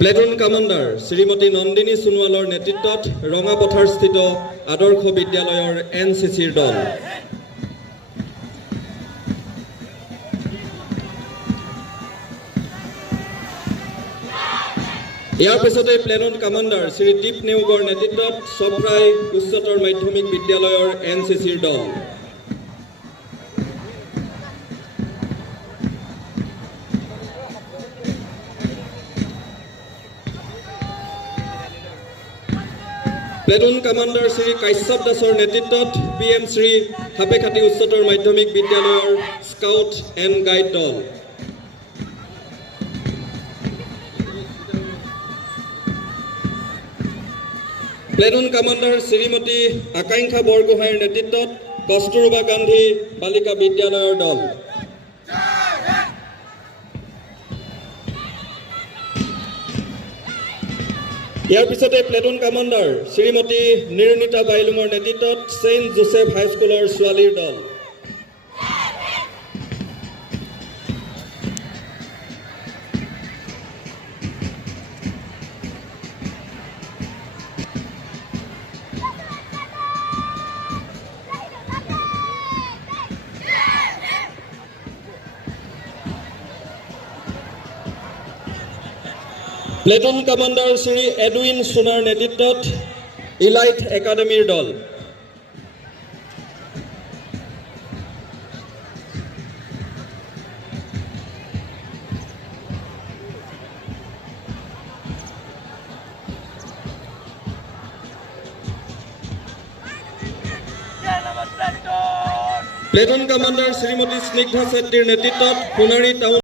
Platoon commander শ্ৰীমতী নন্দিনী সোণোৱালৰ নেতৃত্বত ৰঙাপথাৰস্থিত আদৰ্শ বিদ্যালয়ৰ NCCৰ দল। ইয়াৰ পিছতে প্লেটুন কমাণ্ডাৰ শ্ৰী দীপ নেওগৰ নেতৃত্বত চপ্ৰাই উচ্চতৰ মাধ্যমিক বিদ্যালয়ৰ NCCৰ দল। প্লেটুন কমাণ্ডাৰ শ্ৰী কাশ্যপ দাসৰ নেতৃত্বত PM শ্ৰী হাপেখাতি উচ্চতৰ মাধ্যমিক বিদ্যালয়ৰ স্কাউট এণ্ড গাইড দল। প্লেটুন কমাণ্ডাৰ শ্ৰীমতী আকাংক্ষা বৰগোহাঁইৰ নেতৃত্বত কস্তুৰবা গান্ধী বালিকা বিদ্যালয়ৰ দল। ইয়াৰ পিছতে প্লেটুন কমাণ্ডাৰ শ্ৰীমতী নিৰ্ণিতা বাইলুঙৰ নেতৃত্বত ছেইণ্ট জোচেফ হাইস্কুলৰ ছোৱালীৰ দল। প্লেটুন কমাণ্ডাৰ শ্ৰী এডুইন সোণাৰ নেতৃত্বত ইলাইট একাডেমীৰ দল। প্লেটুন কমাণ্ডাৰ শ্ৰীমতী স্নিগ্ধা ছেত্ৰীৰ নেতৃত্বত সোণাৰী টাউন